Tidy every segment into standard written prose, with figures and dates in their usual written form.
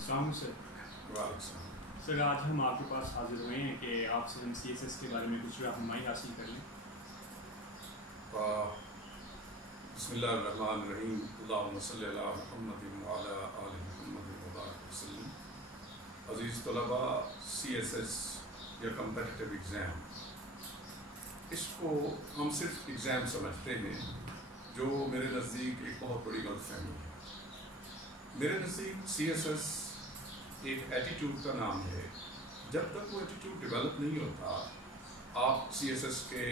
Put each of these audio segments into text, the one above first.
अस्सलाम sir. Sir आज हम आपके पास हाजिर हुए हैं कि आपसे हम CSS के बारे में कुछ रहनुमाई हासिल कर लें। बिस्मिल्लाहिर्रहमानिर्रहीम। अल्लाहुम्मा सल्लि अला मुहम्मदिन व अला आलि मुहम्मदिन व बारिक वसल्लम। अज़ीज़ तलबा, CSS या कम्पिटिटिव एग्ज़ाम, इसको हम सिर्फ एग्ज़ाम समझते हैं, जो मेरे नज़दीक एक बहुत बड़ी गलतफ़हमी है। मेरे नज़दीक CSS एक एटीट्यूड का नाम है। जब तक वो एटीट्यूड डेवलप नहीं होता, आप CSS के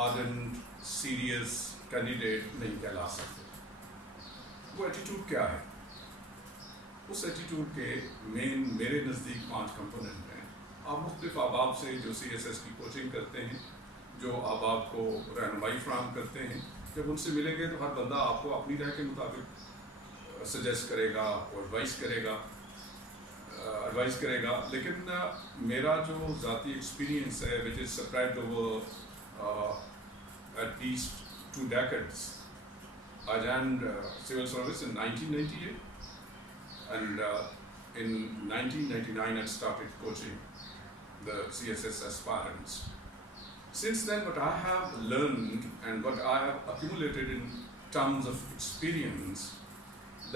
आर्डेंट सीरियस कैंडिडेट नहीं कहला सकते। वो एटीट्यूड क्या है? उस एटीट्यूड के मेरे नज़दीक 5 कंपोनेंट हैं। आप मुख्तलिफ अहबाब से जो CSS की कोचिंग करते हैं, जो अहबाब को रहनुमाई फराहम करते हैं, जब उनसे मिलेंगे तो हर बंदा आपको अपनी राय के मुताबिक सजेस्ट करेगा और एडवाइस करेगा। लेकिन मेरा जो ज़ाती एक्सपीरियंस है, which is spread over at least 2 decades. I joined civil service in 1998, and in 1999 I started coaching the CSS aspirants. Since then, what I have learned and what I have accumulated in terms of experience,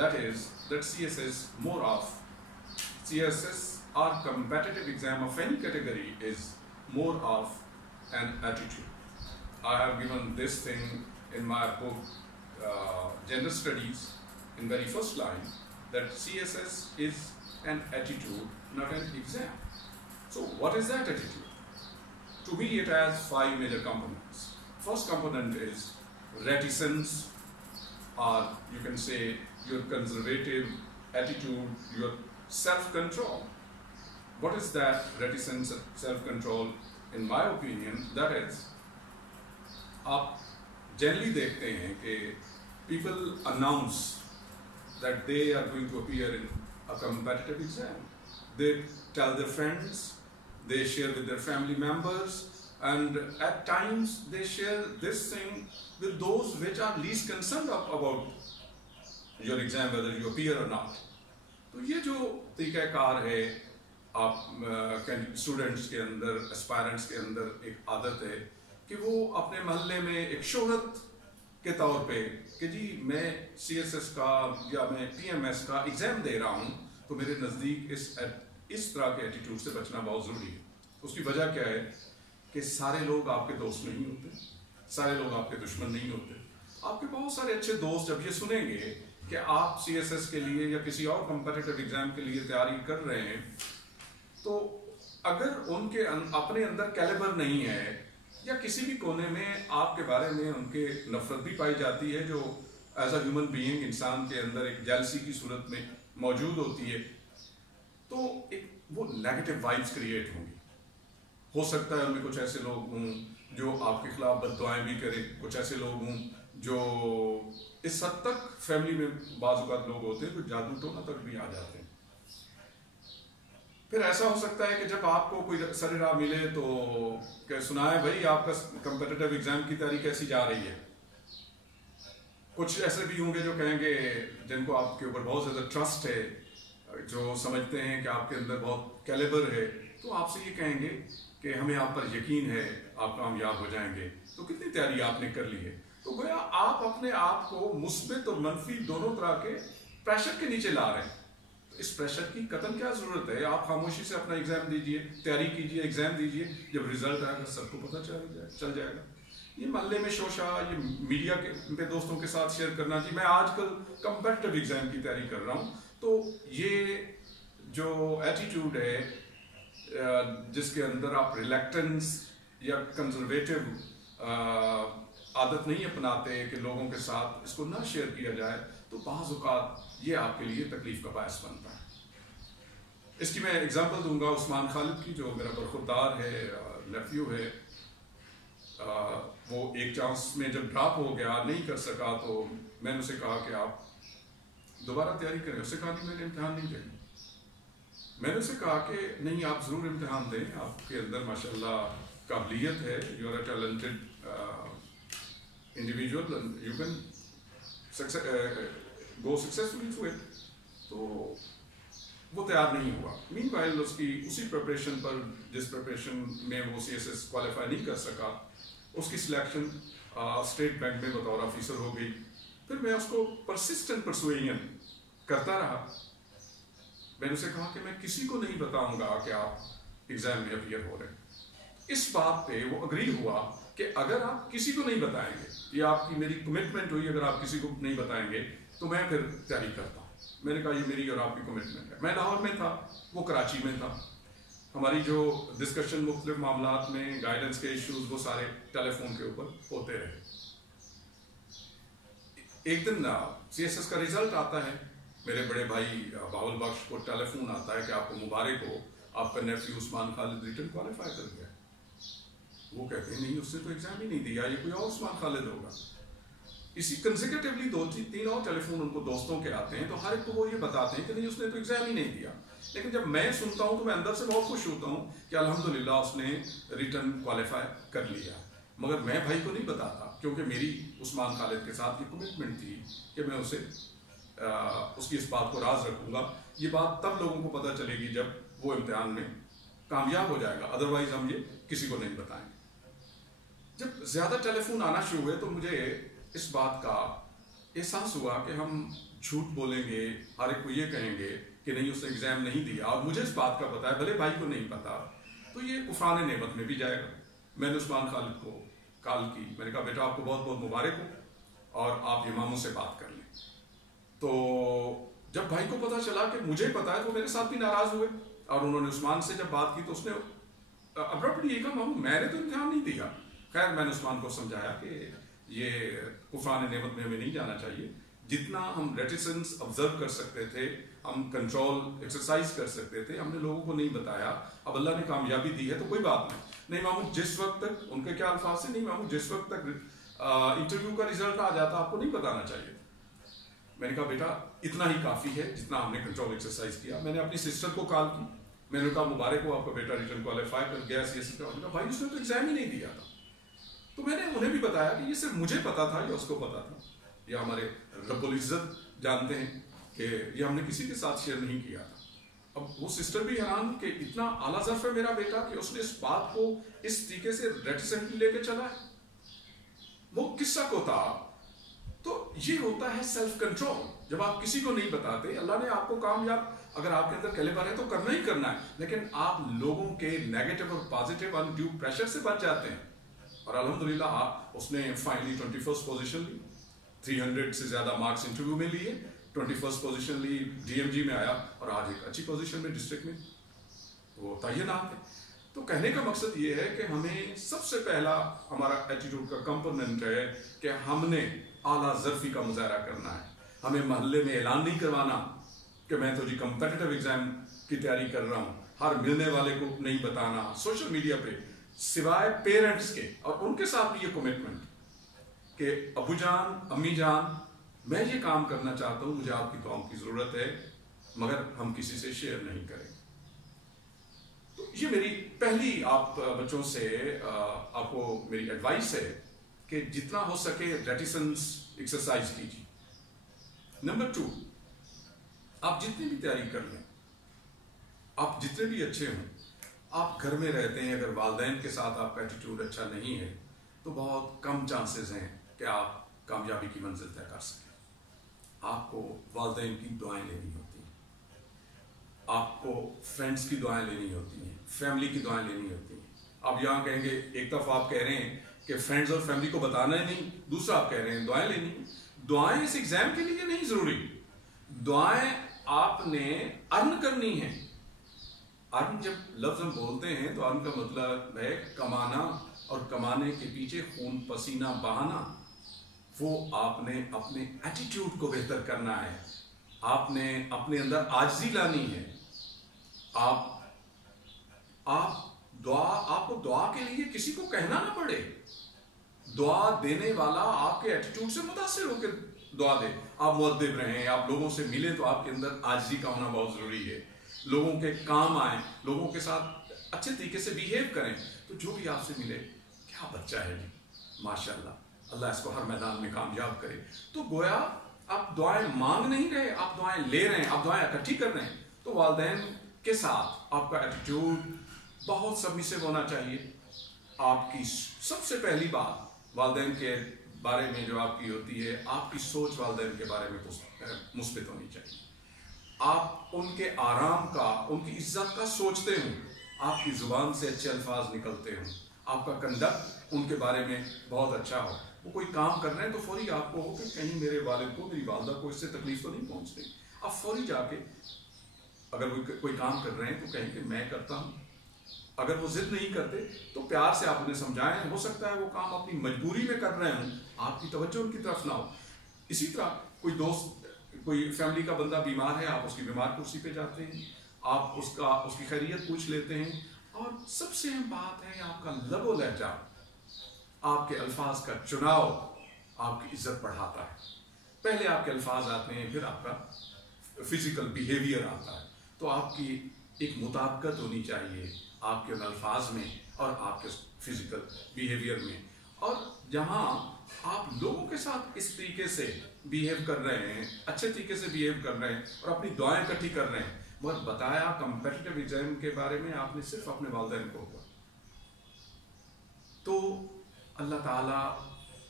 that is that CSS or competitive exam of any category is more of an attitude. I have given this thing in my book, Gender Studies, in very first line, that CSS is an attitude, not an exam. So what is that attitude? To me, it has 5 major components. First component is reticence, or you can say your conservative attitude, your self-control. What is that reticence, self-control? In my opinion, that is, आप generally देखते हैं कि people announce that they are going to appear in a competitive exam. They tell their friends, they share with their family members, and at times they share this thing with those which are least concerned about your exam, whether you appear or not. तो ये जो तरीक़ाकार है, आप students के अंदर, aspirants के अंदर एक आदत है कि वो अपने महल्ले में एक शोहरत के तौर पे कि जी मैं CSS का या मैं PMS का एग्ज़ाम दे रहा हूँ, तो मेरे नज़दीक इस तरह के एटीट्यूड से बचना बहुत ज़रूरी है। उसकी वजह क्या है कि सारे लोग आपके दोस्त नहीं होते, सारे लोग आपके दुश्मन नहीं होते। आपके बहुत सारे अच्छे दोस्त जब ये सुनेंगे कि आप CSS के लिए या किसी और कम्पिटिटिव एग्ज़ाम के लिए तैयारी कर रहे हैं, तो अगर उनके अपने अंदर कैलिबर नहीं है या किसी भी कोने में आपके बारे में उनके नफरत भी पाई जाती है, जो एज अ ह्यूमन बीइंग इंसान के अंदर एक जेलसी की सूरत में मौजूद होती है, तो एक वो नेगेटिव वाइब्स क्रिएट होंगी। हो सकता है उनमें कुछ ऐसे लोग हों जो आपके खिलाफ बददुआएं भी करें, कुछ ऐसे लोग हों जो इस हद तक फैमिली में बाज़ औक़ात लोग होते हैं तो जादू टोना तक भी आ जाते हैं। फिर ऐसा हो सकता है कि जब आपको कोई सरेराह मिले तो क्या सुनाए भाई आपका कम्पिटिटिव एग्जाम की तैयारी कैसी जा रही है। कुछ ऐसे भी होंगे जो कहेंगे, जिनको आपके ऊपर बहुत ज़्यादा ट्रस्ट है, जो समझते हैं कि आपके अंदर बहुत कैलिबर है, तो आपसे ये कहेंगे कि हमें आप पर यकीन है, आप कामयाब हो जाएंगे। तो कितनी तैयारी आपने कर ली है। तो गोया आप अपने आप को मुस्बित और मनफी दोनों तरह के प्रेशर के नीचे ला रहे हैं। इस प्रेशर की कतन क्या ज़रूरत है। आप खामोशी से अपना एग्ज़ाम दीजिए, तैयारी कीजिए, एग्ज़ाम दीजिए, जब रिजल्ट आएगा सबको पता चल जाएगा। ये मोहल्ले में शोशा, ये मीडिया के दोस्तों के साथ शेयर करना जी मैं आजकल कम्पिटिटिव एग्ज़ाम की तैयारी कर रहा हूँ, तो ये जो एटीट्यूड है जिसके अंदर आप रिलैक्टेंस या कंजर्वेटिव आदत नहीं अपनाते कि लोगों के साथ इसको ना शेयर किया जाए, तो बाज़ औक़ात ये आपके लिए तकलीफ का बायस बनता है। इसकी मैं एग्जांपल दूंगा उस्मान खालिद की, जो मेरा बरखुरदार है, नेफ्यू है। वो एक चांस में जब ड्रॉप हो गया, नहीं कर सका, तो मैंने उसे कहा कि आप दोबारा तैयारी करें। उससे कहा कि मैंने इम्तिहान नहीं देना। मैंने उसे कहा कि नहीं, आप ज़रूर इम्तिहान दें, आपके अंदर माशाल्लाह काबिलियत है, you are a talented individual and you can go successfully through it. तो वो तैयार नहीं हुआ। मीनवाइल उसकी उसी प्रिपरेशन पर, जिस प्रिपरेशन में वो CSS क्वालिफाई नहीं कर सका, उसकी सिलेक्शन स्टेट बैंक में बतौर ऑफिसर हो गई। फिर मैं उसको परसिस्टेंट परसुएशन करता रहा। मैंने उसे कहा कि मैं किसी को नहीं बताऊंगा कि आप एग्जाम में अपीयर हो रहे हैं। इस बात पे वो अग्री हुआ कि अगर आप किसी को नहीं बताएंगे, ये आपकी मेरी कमिटमेंट हुई, अगर आप किसी को नहीं बताएंगे तो मैं फिर तैयारी करता हूँ। मैंने कहा ये मेरी और आपकी कमिटमेंट है। मैं लाहौर में था, वो कराची में था। हमारी जो डिस्कशन मुख्तलिफ मामलात में, गाइडेंस के इश्यूज, वो सारे टेलीफोन के ऊपर होते रहे। एक दिन CSS का रिजल्ट आता है, मेरे बड़े भाई बावल बख्श को टेलीफोन आता है कि आपको मुबारक हो, आपका नेफ्यू उस्मान खालिद रिटर्न क्वालिफाई कर गया। वो कहते हैं नहीं, उसने तो एग्जाम ही नहीं दिया, ये कोई और उस्मान खालिद होगा। इसी कंसेक्यूटिवली 2-3 और टेलीफोन उनको दोस्तों के आते हैं, तो हर एक को वो ये बताते हैं कि नहीं, उसने तो एग्जाम ही नहीं दिया। लेकिन जब मैं सुनता हूँ तो मैं अंदर से बहुत खुश होता हूँ कि अल्हम्दुलिल्लाह उसने रिटर्न क्वालिफाई कर लिया। मगर मैं भाई को नहीं बताता, क्योंकि मेरी उस्मान खालिद के साथ ये कमिटमेंट थी कि मैं उसे उसकी इस बात को राज रखूंगा। ये बात तब लोगों को पता चलेगी जब वो इम्तिहान में कामयाब हो जाएगा, अदरवाइज हम ये किसी को नहीं बताएंगे। जब ज्यादा टेलीफोन आना शुरू हुए तो मुझे इस बात का एहसास हुआ कि हम झूठ बोलेंगे, हर एक को ये कहेंगे कि नहीं उसने एग्जाम नहीं दिया, और मुझे इस बात का पता है, भले भाई को नहीं पता, तो ये कुफरान नेमत में भी जाएगा। मैंने उस्मान खालिद को कॉल की, मैंने कहा बेटा आपको बहुत बहुत मुबारक हो और आप इमामों से बात कर लें। तो जब भाई को पता चला कि मुझे पता है तो मेरे साथ भी नाराज हुए, और उन्होंने उस्मान से जब बात की तो उसने अब्रप्टली ये कहा मामू मैंने तो इम्तिहान नहीं दिया। खैर मैंने उस्मान को समझाया कि ये कुफरान नेमत में हमें नहीं जाना चाहिए। जितना हम रेटिसेंस ऑब्जर्व कर सकते थे, हम कंट्रोल एक्सरसाइज कर सकते थे, हमने लोगों को नहीं बताया। अब अल्लाह ने कामयाबी दी है तो कोई बात नहीं मामू, जिस वक्त तक, उनके क्या अल्फाज से, नहीं मामू जिस वक्त तक इंटरव्यू का रिजल्ट आ जाता आपको नहीं बताना चाहिए। मैंने कहा बेटा इतना ही काफी है जितना हमने कंट्रोल एक्सरसाइज किया। मैंने अपनी सिस्टर को कॉल की, मैंने कहा मुबारक हो आपका बेटा रिटर्न क्वालिफाई कर गया CSS का। भाई उसने तो एग्जाम ही नहीं दिया था। तो मैंने उन्हें भी बताया कि ये सिर्फ मुझे पता था या उसको पता था, या हमारे रब्बुल इज्जत जानते हैं कि ये हमने किसी के साथ शेयर नहीं किया था। अब वो सिस्टर भी हैरान कि इतना आला ज़र्फ है मेरा बेटा कि उसने इस बात को इस तरीके से रेटिसेंटली लेके चला है। वो किस्सा को था। तो ये होता है सेल्फ कंट्रोल। जब आप किसी को नहीं बताते, अल्लाह ने आपको कामयाब, अगर आपके अंदर कैलिबर है तो करना ही करना है, लेकिन आप लोगों के नेगेटिव और पॉजिटिव अनड्यू प्रेशर से बच जाते हैं। और अल्हम्दुलिल्लाह उसने फाइनली 21st पोजीशन ली, 300 से ज्यादा मार्क्स इंटरव्यू में लिए, 21st पोजीशन ली, DMG में आया और आज एक अच्छी पोजीशन में डिस्ट्रिक्ट में वो तैनात है। तो कहने का मकसद ये है कि हमें सबसे पहला हमारा एटीट्यूड का कंपोनेंट है कि हमने आला ज़र्फी का मुजाहरा करना है। हमें मोहल्ले में ऐलान नहीं करवाना कि मैं तो जी कम्पिटिटिव एग्जाम की तैयारी कर रहा हूँ, हर मिलने वाले को नहीं बताना, सोशल मीडिया पे, सिवाय पेरेंट्स के, और उनके साथ भी ये कमिटमेंट कि अबू जान, अम्मी जान, मैं ये काम करना चाहता हूँ, मुझे आपकी दुआओं की जरूरत है, मगर हम किसी से शेयर नहीं करें। तो ये मेरी पहली आप बच्चों से आपको मेरी एडवाइस है कि जितना हो सके रेटिसेंस एक्सरसाइज कीजिए। नंबर 2, आप जितनी भी तैयारी कर लें, आप जितने भी अच्छे हों, आप घर में रहते हैं, अगर वालिदैन के साथ आपका एटीट्यूड अच्छा नहीं है तो बहुत कम चांसेस हैं कि आप कामयाबी की मंजिल तय कर सकें। आपको वालिदैन की दुआएं लेनी होती हैं, आपको फ्रेंड्स की दुआएं लेनी होती हैं, फैमिली की दुआएं लेनी होती हैं। आप यहाँ कहेंगे, एक तरफ आप कह रहे हैं कि फ्रेंड्स और फैमिली को बताना ही नहीं, दूसरा आप कह रहे हैं दुआएं लेनी। दुआएं इस एग्जाम के लिए नहीं जरूरी, दुआएं आपने अर्न करनी है। अर्न जब लफ्ज हम बोलते हैं तो अर्न का मतलब है कमाना, और कमाने के पीछे खून पसीना बहाना। वो आपने अपने एटीट्यूड को बेहतर करना है, आपने अपने अंदर आजिज़ी लानी है। आपको दुआ के लिए किसी को कहना ना पड़े, दुआ देने वाला आपके एटीट्यूड से मुतासिर होकर दुआ दे। आप मुअद्दिब रहें, आप लोगों से मिले तो आपके अंदर आजिज़ी का होना बहुत जरूरी है, लोगों के काम आए, लोगों के साथ अच्छे तरीके से बिहेव करें। तो जो भी आपसे मिले, क्या बच्चा है जी, माशाल्लाह, अल्लाह इसको हर मैदान में कामयाब करे। तो गोया आप दुआएं मांग नहीं रहे, आप दुआएं ले रहे हैं, आप दुआएं इकट्ठी कर रहे हैं। तो वालिदैन के साथ आपका एटीट्यूड बहुत सबमिसिव होना चाहिए। आपकी सबसे पहली बात वालिदैन के बारे में जो आपकी होती है, आपकी सोच वालिदैन के बारे में मुस्बित होनी चाहिए। आप उनके आराम का, उनकी इज्जत का सोचते हो, आपकी जुबान से अच्छे अल्फाज निकलते हो, आपका कंडक्ट उनके बारे में बहुत अच्छा हो। वो कोई काम कर रहे हैं तो फौरी आपको हो कि कहीं मेरे वालिद को, मेरी वालदा को इससे तकलीफ तो नहीं पहुंच रही। आप फौरी जाके अगर कोई काम कर रहे हैं तो कहें कि मैं करता हूँ। अगर वो जिद नहीं करते तो प्यार से आप उन्हें समझाएं। हो सकता है वो काम अपनी मजबूरी में कर रहे हों, आपकी तवज्जो उनकी तरफ ना हो। इसी तरह कोई दोस्त, कोई फैमिली का बंदा बीमार है, आप उसकी बीमार कुर्सी पे जाते हैं, आप उसकी खैरियत पूछ लेते हैं। और सबसे अहम बात है आपका लबो लहजा, आपके अल्फाज का चुनाव आपकी इज्जत बढ़ाता है। पहले आपके अल्फाज आते हैं, फिर आपका फिजिकल बिहेवियर आता है। तो आपकी एक मुताबिकत होनी चाहिए आपके अल्फाज में और आपके फिजिकल बिहेवियर में। और जहाँ आप लोगों के साथ इस तरीके से बिहेव कर रहे हैं, अच्छे तरीके से बिहेव कर रहे हैं और अपनी दुआएं इकट्ठी कर रहे हैं। मगर बताया कम्पिटिटिव एग्जाम के बारे में आपने सिर्फ अपने वालिदैन को हुआ, तो अल्लाह ताला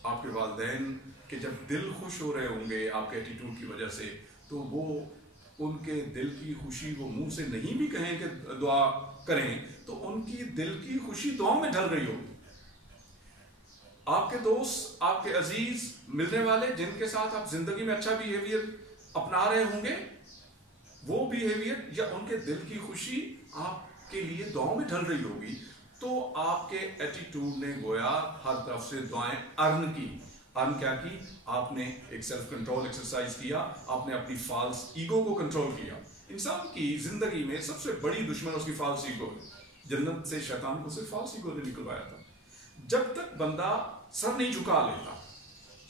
आपके वालिदैन के जब दिल खुश हो रहे होंगे आपके एटीट्यूड की वजह से, तो वो उनके दिल की खुशी वो मुंह से नहीं भी कहें कि दुआ करें, तो उनकी दिल की खुशी दुआ में ढल रही होगी। आपके दोस्त, आपके अजीज, मिलने वाले जिनके साथ आप जिंदगी में अच्छा बिहेवियर अपना रहे होंगे, वो बिहेवियर या उनके दिल की खुशी आपके लिए दुआओं में ढल रही होगी। तो आपके एटीट्यूड ने गोया हर तरफ से दुआएं अर्न की। अर्न क्या की? आपने एक सेल्फ कंट्रोल एक्सरसाइज किया, आपने अपनी फॉल्स ईगो को कंट्रोल किया। इंसान की जिंदगी में सबसे बड़ी दुश्मन उसकी फॉल्स ईगो है। जन्नत से शैतान को सिर्फ फॉल्स ईगो ने निकलवाया था। जब तक बंदा सर नहीं झुका लेता,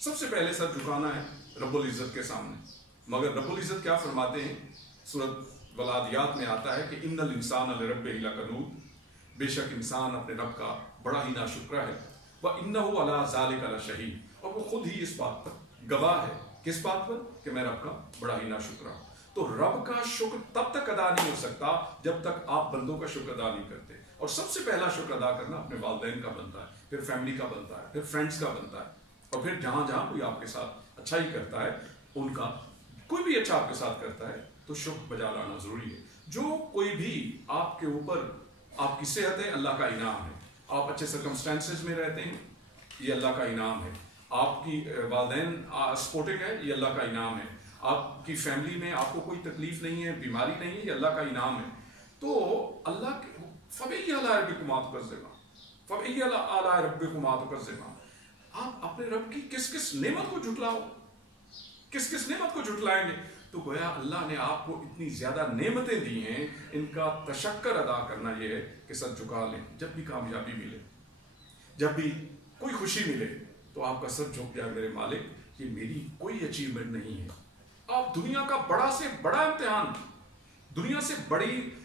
सबसे पहले सर झुकाना है रब्बुल इज्जत के सामने। मगर रब्बुल इज्जत क्या फरमाते हैं? सूरत वलादियात में आता है कि इन्नल इंसान लिरब्बिही लकनूद, बेशक इंसान अपने रब का बड़ा ही नाशुक्र है। व इन्नहु अला ज़ालिका लशहीद, और वो खुद ही इस बात पर गवाह है। किस बात पर? कि मैं रब का बड़ा ही नाशुक्र हूं। तो रब का शुक्र तब तक अदा नहीं हो सकता जब तक आप बंदों का शुक्र अदा नहीं करते। और सबसे पहला शुक्र अदा करना अपने वालिदैन का बनता है, फिर फैमिली का बनता है, फिर फ्रेंड्स का बनता है, और फिर जहां जहां कोई आपके साथ अच्छा ही करता है, उनका कोई भी अच्छा आपके साथ करता है तो शुक्र बजा लाना जरूरी है। जो कोई भी आपके ऊपर, आपकी सेहत है अल्लाह का इनाम है, आप अच्छे सर्कमस्टेंसेस में रहते हैं ये अल्लाह का इनाम है, आपकी वालिदैन सपोर्टिव है ये अल्लाह का इनाम है, आपकी फैमिली में आपको कोई तकलीफ नहीं है, बीमारी नहीं है, ये अल्लाह का इनाम है। तो अल्लाह के आप अपने रब की किस किस नेमत को झुटलाओ, किस किस नेमत को झुटलाएंगे? तो गोया अल्लाह ने आपको इतनी ज्यादा नेमतें दी हैं, इनका तशक्कर अदा करना यह है कि सर झुका लें। जब भी कामयाबी मिले, जब भी कोई खुशी मिले, तो आपका सर झुक जाए, मेरे मालिक ये मेरी कोई अचीवमेंट नहीं है। आप दुनिया का बड़ा से बड़ा इम्तिहान, दुनिया से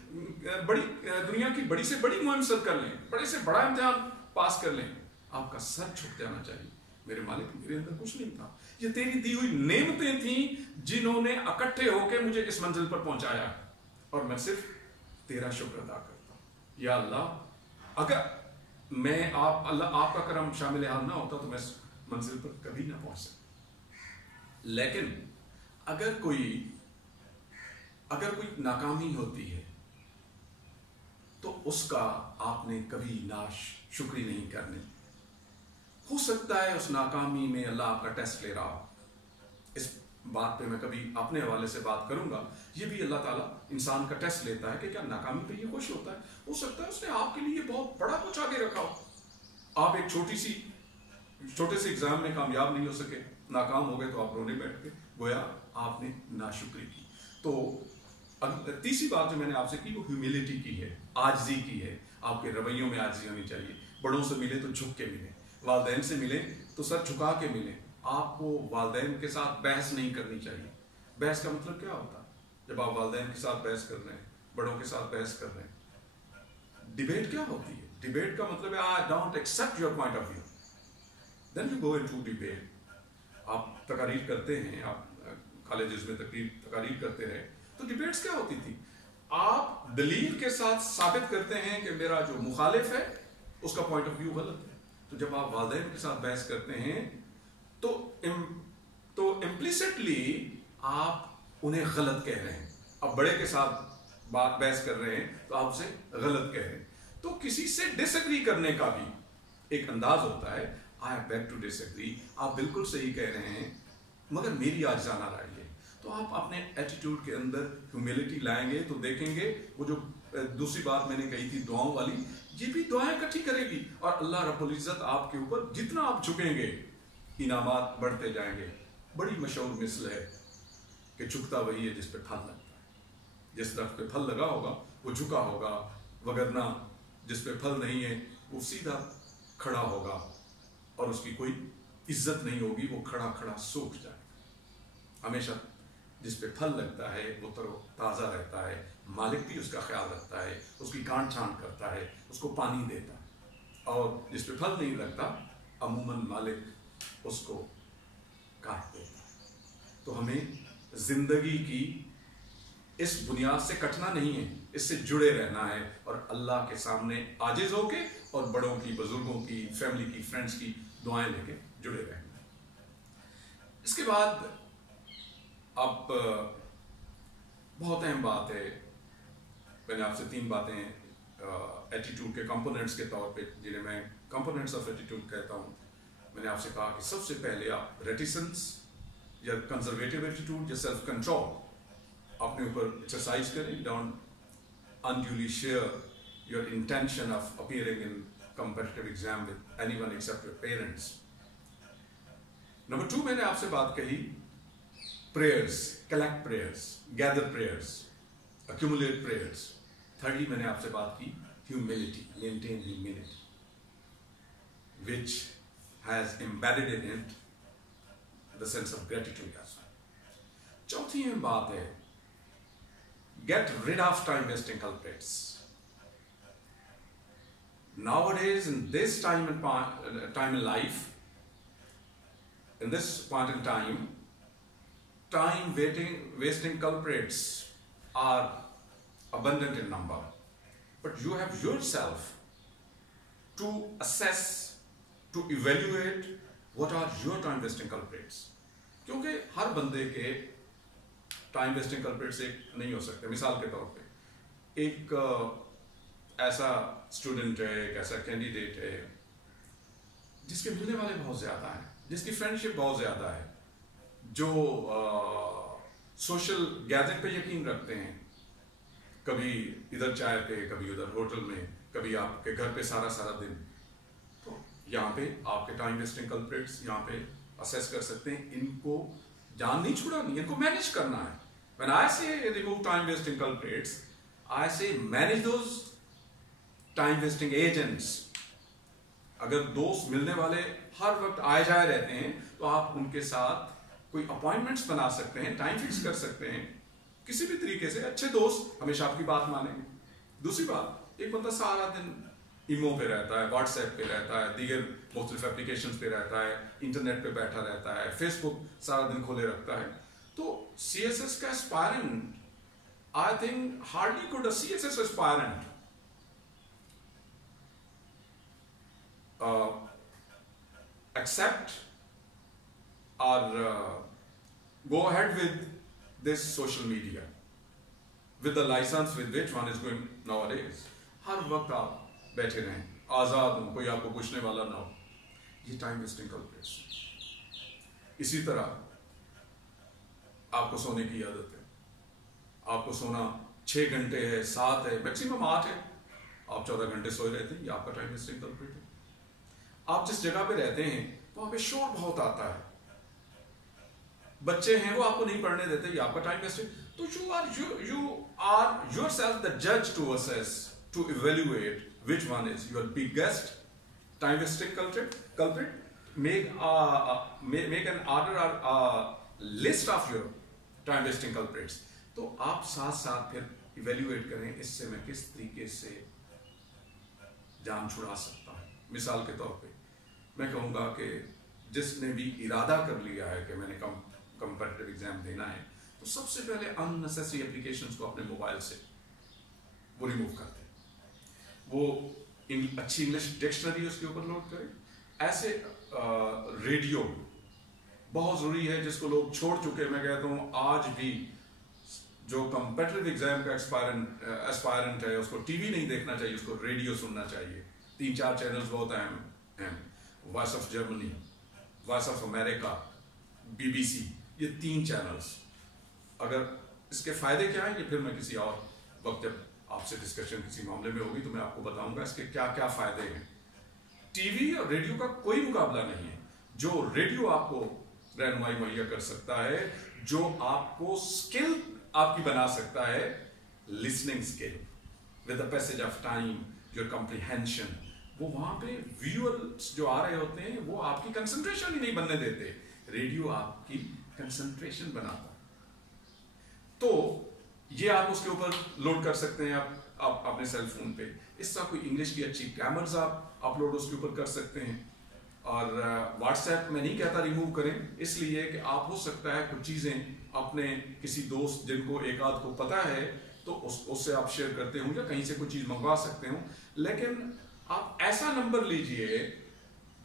दुनिया की बड़ी से बड़ी मुहिम सर कर लें, बड़े से बड़ा इम्तिहान पास कर लें, आपका सर झुक जाना चाहिए। मेरे मालिक मेरे अंदर कुछ नहीं था, ये तेरी दी हुई नेमतें थी जिन्होंने इकट्ठे होकर मुझे इस मंजिल पर पहुंचाया, और मैं सिर्फ तेरा शुक्र अदा करता हूं। या अल्लाह, अगर मैं आपका करम शामिल हाल ना होता तो मैं इस मंजिल पर कभी ना पहुंच सकता। लेकिन अगर कोई नाकामी होती है तो उसका आपने कभी नाशुक्री नहीं करनी। हो सकता है उस नाकामी में अल्लाह आपका टेस्ट ले रहा हो। इस बात पे मैं कभी अपने हवाले से बात करूंगा। ये भी अल्लाह ताला इंसान का टेस्ट लेता है कि क्या नाकामी पे ये खुश होता है। हो सकता है उसने आपके लिए बहुत बड़ा कुछ आगे रखा हो, आप एक छोटे से एग्जाम में कामयाब नहीं हो सके, नाकाम हो गए, तो आप रोने बैठ गए, गोया आपने नाशुक्री की। तो तीसरी बात जो मैंने आपसे की वो ह्यूमिलिटी की है, आजिज़ी की है। आपके रवैयों में आजिज़ी होनी चाहिए। बड़ों से मिले तो झुक के मिले, वालिदैन से मिले तो सर झुका के मिले। आपको वालिदैन के साथ बहस नहीं करनी चाहिए। बहस का मतलब क्या होता है? जब आप वालिदैन के साथ बहस कर रहे हैं, बड़ों के साथ बहस कर रहे हैं, डिबेट क्या होती है? डिबेट का मतलब है I don't accept your point of view, then you go into debate. आप तकारीर करते हैं, आप कॉलेजेस में तकारीर करते रहे, तो डिबेट्स क्या होती थी? आप दलील के साथ साबित करते हैं कि मेरा जो मुखालिफ है उसका पॉइंट ऑफ व्यू गलत है। तो जब आप वालिदैन के साथ बहस करते हैं तो इम्प्लिसिटली आप उन्हें गलत कह रहे हैं। अब बड़े के साथ बहस कर रहे हैं तो आप उसे गलत कह रहे हैं। तो किसी से डिसएग्री करने का भी एक अंदाज होता है, आई बेग टू डिसएग्री, आप बिल्कुल सही कह रहे हैं मगर मेरी आज जाना रही है। तो आप अपने एटीट्यूड के अंदर ह्यूमिलिटी लाएंगे तो देखेंगे वो जो दूसरी बात मैंने कही थी दुआओं वाली, ये भी दुआएं इकट्ठी करेगी और अल्लाह रब्बुल इज्जत आपके ऊपर जितना आप झुकेंगे इनामात बढ़ते जाएंगे। बड़ी मशहूर मिसल है कि झुकता वही है जिस पे फल लगता है। जिस तरफ पे फल लगा होगा वो झुका होगा, वगरना जिस पे फल नहीं है वो सीधा खड़ा होगा और उसकी कोई इज्जत नहीं होगी, वो खड़ा खड़ा सूख जाएगा। हमेशा जिस पे फल लगता है वो ताज़ा रहता है, मालिक भी उसका ख्याल रखता है, उसकी काट छांट करता है, उसको पानी देता है। और जिस पे फल नहीं लगता अमूमन मालिक उसको काट देता है। तो हमें जिंदगी की इस बुनियाद से कटना नहीं है, इससे जुड़े रहना है और अल्लाह के सामने आजिज होके और बड़ों की, बुजुर्गों की, फैमिली की, फ्रेंड्स की दुआएं लेके जुड़े रहना है। इसके बाद अब बहुत अहम बात है, मैंने आपसे 3 बातें एटीट्यूड के कंपोनेंट्स के तौर पे, जिन्हें मैं कंपोनेंट्स ऑफ एटीट्यूड कहता हूँ। मैंने आपसे कहा कि सबसे पहले आप रेटिसेंस या कंजर्वेटिव एटीट्यूड या सेल्फ कंट्रोल अपने ऊपर एक्सरसाइज करें। Don't unduly share your intention of appearing in competitive exam with anyone except your parents. Number 2 मैंने आपसे बात कही prayers, collect prayers, gather prayers, accumulate prayers. Thirdly, मैंने आपसे बात की humility, maintain humility, which has embedded in it the sense of gratitude as well. चौथी अहम बात है get rid of time wasting culprits. Nowadays, in this time in life, in this point in time wasting culprits are abundant in number, but you have yourself to assess, to evaluate what are your time wasting culprits. क्योंकि हर बंदे के time wasting culprits एक नहीं हो सकते। मिसाल के तौर पे एक ऐसा स्टूडेंट है, एक ऐसा कैंडिडेट है जिसके मिलने वाले बहुत ज्यादा हैं, जिसकी फ्रेंडशिप बहुत ज्यादा है, जो सोशल गैदरिंग पे यकीन रखते हैं, कभी इधर चाय पे, कभी उधर होटल में, कभी आपके घर पे सारा दिन। तो यहाँ पे आपके टाइम वेस्टिंग कल्प्रिट्स यहाँ पे असेस कर सकते हैं। इनको जान नहीं छुड़ानी, इनको मैनेज करना है। When I say remove time wasting culprits, I say manage those time wasting agents. अगर दोस्त मिलने वाले हर वक्त आए जाए रहते हैं तो आप उनके साथ कोई अपॉइंटमेंट्स बना सकते हैं, टाइम फिक्स कर सकते हैं किसी भी तरीके से। अच्छे दोस्त हमेशा आपकी बात मानेंगे। दूसरी बात, एक बंदा सारा दिन ईमो पे रहता है, व्हाट्सएप पे रहता है, दीगर मुख्तलिफ एप्लीकेशंस पे रहता है, इंटरनेट पे बैठा रहता है, फेसबुक सारा दिन खोले रखता है। तो CSS का aspirant, I think hardly could a CSS aspirant accept or go ahead with this social media with the license with which one is going nowadays. हर वक्त आप बैठे रहें, आजाद हो, कोई आपको पूछने वाला ना हो, ये टाइम वेस्टिंग कल्प्रिट्स। इसी तरह आपको सोने की आदत है, आपको सोना 6 घंटे है, 7 है, मैक्सिमम 8 है, आप 14 घंटे सोए रहते हैं, ये आपका टाइम वेस्टिंग कल्प्रिट है। आप जिस जगह पे रहते हैं वहां पे शोर बहुत आता है, बच्चे हैं वो आपको नहीं पढ़ने देते, ये आपका टाइम वेस्टिंग। तो you are yourself the judge to assess, to evaluate which one is your biggest time wasting culprit. Make an order or a list of your time wasting culprits. तो आप साथ साथ फिर इवेल्युएट करें, इससे मैं किस तरीके से जान छुड़ा सकता हूँ। मिसाल के तौर पे मैं कहूँगा कि जिसने भी इरादा कर लिया है कि मैंने कंपेटिटिव एग्जाम देना है, तो सबसे पहले अननेसेसरी एप्लीकेशंस को अपने मोबाइल से वो रिमूव कर दें। वो अच्छी इंग्लिश डिक्शनरी उसके ऊपर लोड करें। ऐसे रेडियो बहुत ज़रूरी है जिसको लोग छोड़ चुके। मैं कहता हूँ आज भी जो कम्पिटिटिव एग्जाम का एस्पायरेंट है उसको टीवी नहीं देखना चाहिए, उसको रेडियो सुनना चाहिए। 3-4 चैनल्स बहुत अहम हैं, voice of Germany, voice of America, BBC, ये 3 चैनल्स। अगर इसके फ़ायदे क्या हैं ये फिर मैं किसी और वक्त जब आपसे डिस्कशन किसी मामले में होगी तो मैं आपको बताऊंगा इसके क्या क्या फ़ायदे हैं। टीवी और रेडियो का कोई मुकाबला नहीं है। जो रेडियो आपको रहनुमाई मुहैया कर सकता है, जो आपको स्किल आपकी बना सकता है, listening skill with the passage of time, your comprehension, वो वहां पे व्यूअर्स जो आ रहे होते हैं वो आपकी कंसंट्रेशन ही नहीं बनने देते। रेडियो आपकी कंसंट्रेशन बनाता। तो ये आप उसके ऊपर लोड कर सकते हैं आप अपने सेल फोन पे। इसका कोई इंग्लिश की अच्छी ग्रामर्स आप अपलोड उसके ऊपर कर सकते हैं। और व्हाट्सएप में नहीं कहता रिमूव करें, इसलिए कि आप हो सकता है कुछ चीज़ें अपने किसी दोस्त जिनको एक आध को पता है तो उससे आप शेयर करते हो या कहीं से कोई चीज़ मंगवा सकते हो, लेकिन आप ऐसा नंबर लीजिए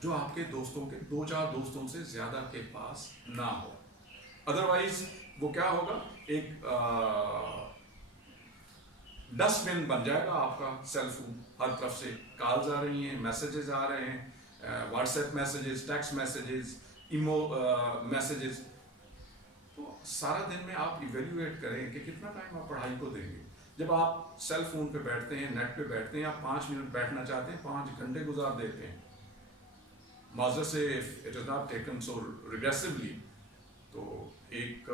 जो आपके दोस्तों के 2-4 दोस्तों से ज़्यादा के पास ना हो। अदरवाइज वो क्या होगा, एक डस्टबिन बन जाएगा आपका सेल फोन। हर तरफ से कॉल्स आ रही हैं, मैसेजेस आ रहे हैं, व्हाट्सएप मैसेजेस, टेक्स्ट मैसेजेस, इमो मैसेजेस। तो सारा दिन में आप इवेल्युएट करें कि कितना टाइम आप पढ़ाई को देंगे। जब आप सेल फोन पे बैठते हैं, नेट पे बैठते हैं, आप 5 मिनट बैठना चाहते हैं, 5 घंटे गुजार देते हैं। माजर से it is not taken so regressively. तो एक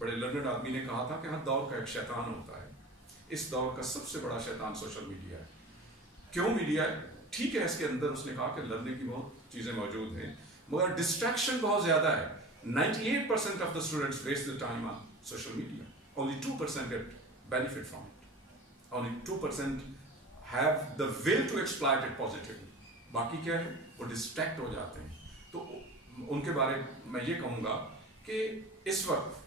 बड़े लर्नड आदमी ने कहा था कि हर दौर का एक शैतान होता है। इस दौर का सबसे बड़ा शैतान सोशल मीडिया है। क्यों मीडिया है? ठीक है, इसके अंदर उसने कहा कि लर्निंग की बहुत चीज़ें मौजूद हैं, मगर डिस्ट्रैक्शन बहुत ज़्यादा है। 98% of the students waste their time on social media. Only 2% get benefit from it. Only 2% have the will to exploit it positively. बाकी क्या है, वो डिस्ट्रैक्ट हो जाते हैं। तो उनके बारे में मैं ये कहूँगा कि इस वक्त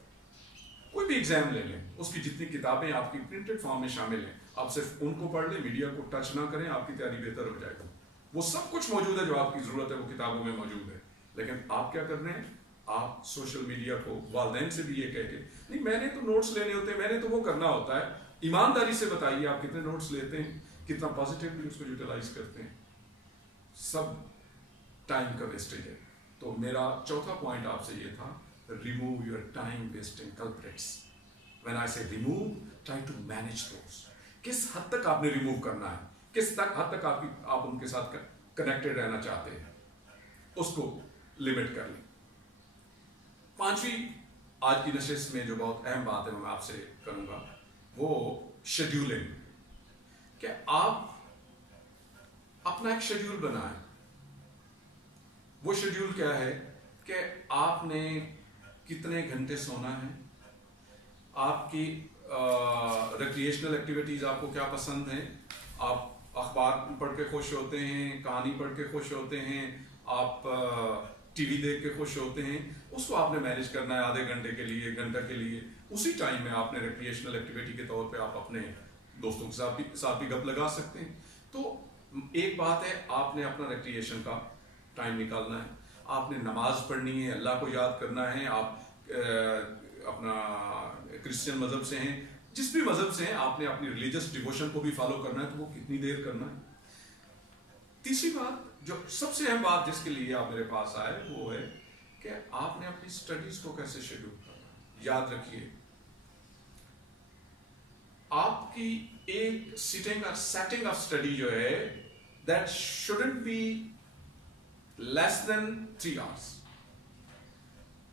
कोई भी एग्जाम ले लें, उसकी जितनी किताबें आपकी प्रिंटेड फॉर्म में शामिल हैं, आप सिर्फ उनको पढ़ लें, मीडिया को टच ना करें, आपकी तैयारी बेहतर हो जाएगी। वो सब कुछ मौजूद है जो आपकी ज़रूरत है, वो किताबों में मौजूद है। लेकिन आप क्या कर रहे हैं, आप सोशल मीडिया को वालिदैन से भी ये कह के नहीं मैंने तो नोट्स लेने होते हैं, मैंने तो वो करना होता है। ईमानदारी से बताइए आप कितने नोट्स लेते हैं, कितना पॉजिटिवली उसको यूटिलाइज करते हैं। सब टाइम का वेस्टेज है। तो मेरा चौथा पॉइंट आपसे ये था, remove your time wasting culprits. When I से रिमूव, ट्राई टू मैनेज दोस। किस हद तक आपने रिमूव करना है, किस हद तक आप उनके साथ कनेक्टेड रहना चाहते हैं, उसको लिमिट कर लें। 5वीं आज की नशिस्त में जो बहुत अहम बात है मैं आपसे करूंगा, वो शेड्यूलिंग। कि आप अपना एक शेड्यूल बनाएं। वो शेड्यूल क्या है कि आपने कितने घंटे सोना है, आपकी रिक्रिएशनल एक्टिविटीज आपको क्या पसंद हैं, आप अखबार पढ़ के खुश होते हैं, कहानी पढ़ के खुश होते हैं, आप टीवी देख के खुश होते हैं, उसको आपने मैनेज करना है आधे घंटे के लिए, घंटा के लिए। उसी टाइम में आपने रिक्रिएशनल एक्टिविटी के तौर पे आप अपने दोस्तों के साथ भी गप लगा सकते हैं। तो एक बात है, आपने अपना रिक्रिएशन का टाइम निकालना है, आपने नमाज पढ़नी है, अल्लाह को याद करना है। आप अपना क्रिश्चियन मजहब से हैं, जिस भी मजहब से हैं, आपने अपनी रिलीजियस डिवोशन को भी फॉलो करना है। तो वो कितनी देर करना है। तीसरी बात, जो सबसे अहम बात जिसके लिए आप मेरे पास आए, वो है कि आपने अपनी स्टडीज को कैसे शेड्यूल करना है। याद रखिए, आपकी एक सिटिंग और सेटिंग ऑफ स्टडी जो है, that shouldn't be less than 3 hours.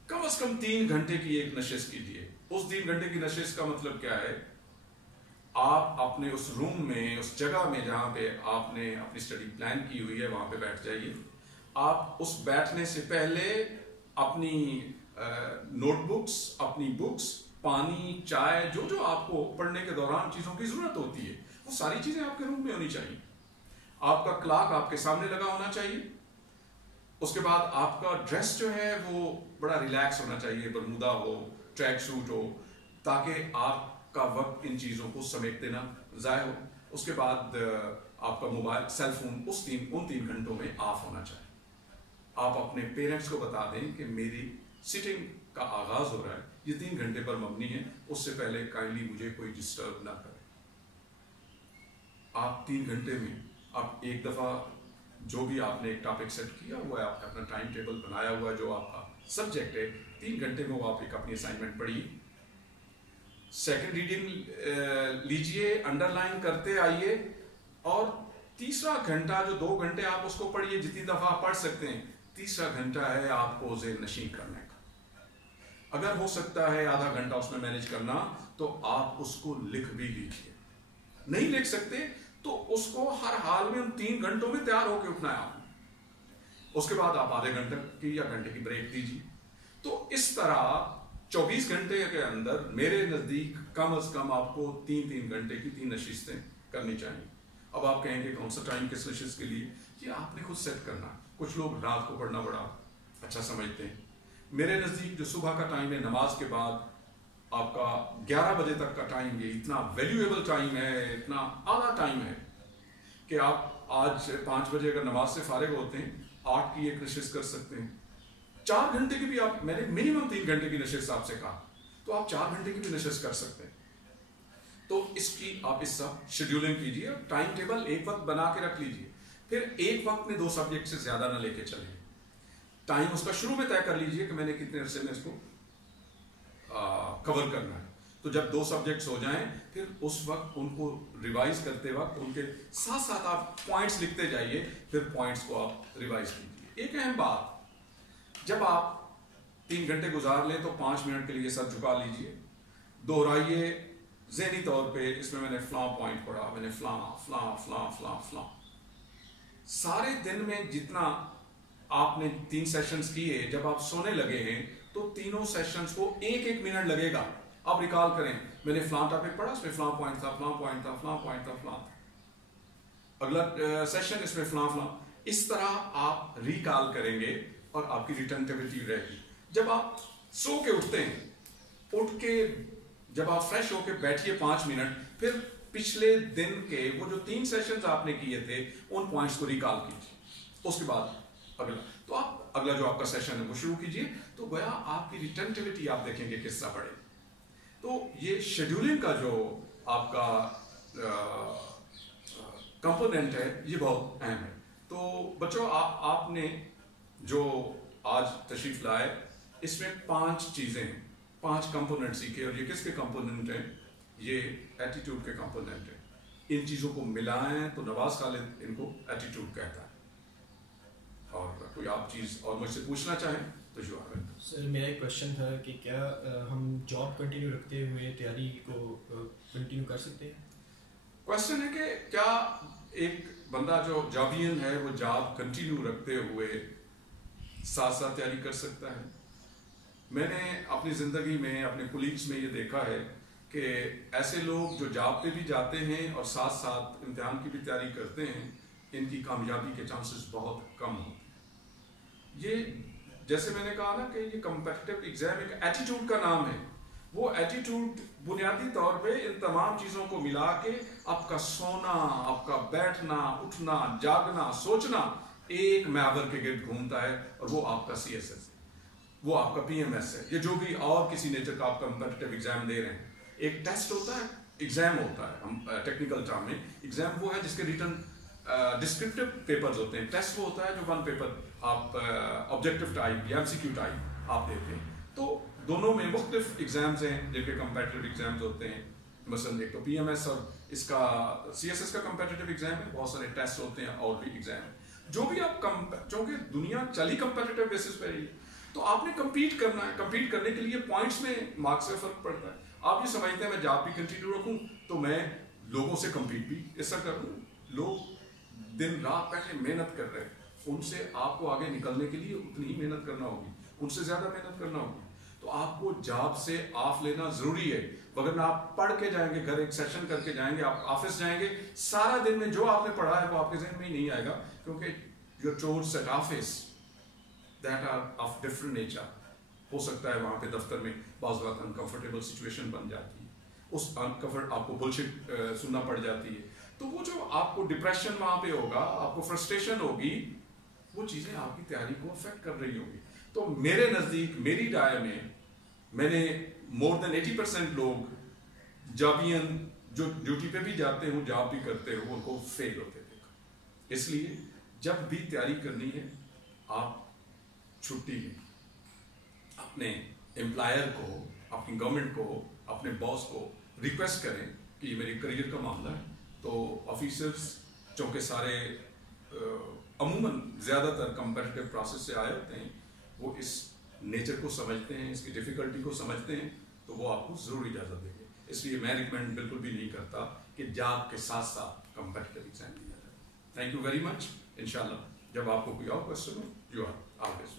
कम से कम 3 घंटे की एक नशिस्त कीजिए। उस 3 घंटे की नशिस्त का मतलब क्या है, आप अपने उस रूम में, उस जगह में जहां पे आपने अपनी स्टडी प्लान की हुई है, वहां पे बैठ जाइए। आप उस बैठने से पहले अपनी नोटबुक्स, अपनी बुक्स, पानी, चाय, जो जो आपको पढ़ने के दौरान चीज़ों की ज़रूरत होती है, वो सारी चीज़ें आपके रूम में होनी चाहिए। आपका क्लॉक आपके सामने लगा होना चाहिए। उसके बाद आपका ड्रेस जो है वो बड़ा रिलैक्स होना चाहिए, बरमूदा हो, ट्रैक सूट हो, ताकि आप आपका वक्त इन चीज़ों को समेट देना ज़ाया हो। उसके बाद आपका मोबाइल सेल फोन उन 3 घंटों में ऑफ होना चाहिए। आप अपने पेरेंट्स को बता दें कि मेरी सिटिंग का आगाज़ हो रहा है, ये 3 घंटे पर मबनी है, उससे पहले काइंडली मुझे कोई डिस्टर्ब ना करे। आप 3 घंटे में आप एक दफ़ा जो भी आपने एक टॉपिक सेट किया हुआ है, आपने अपना टाइम टेबल बनाया हुआ है, जो आपका सब्जेक्ट है, 3 घंटे में वो आप एक अपनी असाइनमेंट पढ़िए, सेकंड रीडिंग लीजिए, अंडरलाइन करते आइए, और तीसरा घंटा जो 2 घंटे आप उसको पढ़िए जितनी दफ़ा आप पढ़ सकते हैं, तीसरा घंटा है आपको ज़हन नशीं करने का। अगर हो सकता है आधा घंटा उसमें मैनेज करना, तो आप उसको लिख भी लीजिए। नहीं लिख सकते तो उसको हर हाल में उन 3 घंटों में तैयार होकर उठना है आपने। उसके बाद आप आधे घंटे की या घंटे की ब्रेक दीजिए। तो इस तरह 24 घंटे के अंदर मेरे नज़दीक कम अज़ कम आपको 3-3 घंटे की 3 नशिस्तें करनी चाहिए। अब आप कहेंगे कौन सा टाइम किस नशिस्त के लिए, ये आपने खुद सेट करना है। कुछ लोग रात को पढ़ना बड़ा अच्छा समझते हैं। मेरे नज़दीक जो सुबह का टाइम है, नमाज के बाद आपका 11 बजे तक का टाइम, ये इतना वैल्यूएबल टाइम है, इतना आला टाइम है कि आप आज 5 बजे अगर नमाज से फारिग होते हैं, 8 की एक नशिस्त कर सकते हैं। 4 घंटे की भी आप, मैंने मिनिमम 3 घंटे की नशिस्त आपसे कहा, तो आप 4 घंटे की भी नशिस्त कर सकते हैं। तो इसकी आप इसका शेड्यूलिंग कीजिए, टाइम टेबल एक वक्त बना के रख लीजिए। फिर एक वक्त में 2 सब्जेक्ट से ज्यादा ना लेके चलिए। टाइम उसका शुरू में तय कर लीजिए कि मैंने कितने अरसे में इसको कवर करना है। तो जब 2 सब्जेक्ट्स हो जाएं, फिर उस वक्त उनको रिवाइज करते वक्त उनके साथ साथ आप पॉइंट्स लिखते जाइए, फिर पॉइंट्स को आप रिवाइज कीजिए। एक अहम बात, जब आप 3 घंटे गुजार लें तो 5 मिनट के लिए सर झुका लीजिए, दोहराइए ज़हनी तौर पे, इसमें मैंने फलां पॉइंट पढ़ा, मैंने फलां फलां फलां फलां फलां। सारे दिन में जितना आपने 3 सेशंस किए, जब आप सोने लगे हैं तो तीनों सेशंस को 1-1 मिनट लगेगा। आप रिकॉल करें, मैंने फलां टॉपिक पढ़ा, इसमें फलां पॉइंट था, फलां पॉइंट था, फलां पॉइंट था, फलां था, अगला सेशन इसमें फलां फलां। इस तरह आप रिकॉल करेंगे और आपकी रिटेंटिविटी रहेगी। जब आप सो के उठते हैं, उठ के जब आप फ्रेश होके बैठिए 5 मिनट, फिर पिछले दिन के वो जो 3 सेशंस आपने किए थे, उन पॉइंट्स को रिकॉल कीजिए। उसके बाद अगला, तो आप अगला जो आपका सेशन है वो शुरू कीजिए। तो गोया आपकी रिटेंटिविटी आप देखेंगे किस तरह बढ़े। तो ये शेड्यूलिंग का जो आपका कंपोनेंट है, ये बहुत अहम है। तो बच्चों, आपने जो आज तशरीफ लाए, इसमें 5 चीज़ें हैं, 5 कंपोनेंट सीखे। और ये किसके कंपोनेंट हैं? ये एटीट्यूड के कंपोनेंट हैं। इन चीज़ों को मिलाएं तो नवाज खालिद इनको एटीट्यूड कहता है। और कोई आप चीज़ और मुझसे पूछना चाहें तो जो है। सर, मेरा एक क्वेश्चन था कि क्या हम जॉब कंटिन्यू रखते हुए तैयारी को कंटिन्यू कर सकते हैं? क्वेश्चन है कि क्या एक बंदा जो जॉबियन है वो जॉब कंटिन्यू रखते हुए साथ साथ तैयारी कर सकता है? मैंने अपनी ज़िंदगी में अपने कोलीग्स में ये देखा है कि ऐसे लोग जो जॉब पे भी जाते हैं और साथ साथ इम्तिहान की भी तैयारी करते हैं, इनकी कामयाबी के चांसेस बहुत कम होते हैं। ये जैसे मैंने कहा ना कि ये कम्पिटिटिव एग्जाम एक एटीट्यूड का नाम है। वो एटीट्यूड बुनियादी तौर पे इन तमाम चीज़ों को मिला के आपका सोना, आपका बैठना, उठना, जागना, सोचना एक महवर के गिर्द घूमता है, और वो आपका CSS है, वो आपका PMS है, ये जो भी और किसी नेचर का आप कम्पिटिटिव एग्जाम दे रहे हैं। एक टेस्ट होता है, एग्जाम होता है, हम टेक्निकल टर्म में एग्जाम वो है जिसके रिटर्न डिस्क्रिप्टिव पेपर्स होते हैं। टेस्ट वो होता है जो 1 पेपर आप ऑब्जेक्टिव टाइप या MCQ टाइप आप देते हैं। तो दोनों में मुख्तलिफ एग्जाम्स हैं जिनके कंपेटिटिव एग्जाम्स होते हैं। मसलन एक तो PMS और इसका CSS का कंपेटिटिव एग्जाम है, बहुत सारे टेस्ट होते हैं और भी एग्जाम। जो भी आप क्योंकि दुनिया चली कंपेटिटिव बेसिस पे रही, तो आपने कम्पीट करना है। कम्पीट करने के लिए पॉइंट्स में मार्क्स से फर्क पड़ता है। आप ये समझते हैं मैं जॉब भी कंटिन्यू रखूँ तो मैं लोगों से कम्पीट भी ऐसा करूँ। लोग दिन रात बैठे मेहनत कर रहे हैं, उनसे आपको आगे निकलने के लिए उतनी ही मेहनत करना होगी, उनसे ज़्यादा मेहनत करना होगी। तो आपको जॉब से ऑफ लेना ज़रूरी है, वरना आप पढ़ के जाएंगे, घर एक सेशन करके जाएंगे, आप ऑफिस जाएंगे, सारा दिन में जो आपने पढ़ा है वो आपके जहन में ही नहीं आएगा, क्योंकि your chores at office that are of different nature. हो सकता है वहाँ पे दफ्तर में बहुत ज़्यादा अनकंफर्टेबल सिचुएशन बन जाती है, उस अनकवर्ड आपको बुलशिट सुनना पड़ जाती है। तो वो जो आपको डिप्रेशन वहां पे होगा, आपको फ्रस्ट्रेशन होगी, वो चीजें आपकी तैयारी को अफेक्ट कर रही होंगी। तो मेरे नजदीक, मेरी राय में, मैंने मोर देन 80% लोग जॉबियन जो ड्यूटी पे भी जाते हो, जॉब भी करते हो, उनको फेल होते देखा। इसलिए जब भी तैयारी करनी है, आप छुट्टी लें, अपने एम्प्लॉयर को, अपनी गवर्नमेंट को, अपने बॉस को रिक्वेस्ट करें कि ये मेरी करियर का मामला है। तो ऑफिसर्स चूँकि सारे अमूमन ज़्यादातर कंपेटिटिव प्रोसेस से आए होते हैं, वो इस नेचर को समझते हैं, इसकी डिफ़िकल्टी को समझते हैं, तो वो आपको ज़रूर इजाज़त देंगे। इसलिए मैं रिकमेंड बिल्कुल भी नहीं करता कि जॉब के साथ साथ कंपेटिटिव एग्जाम दिया जाए। Thank you very much. इंशाल्लाह जब आपको कोई और क्वेश्चन हो, यू आर ऑलवेज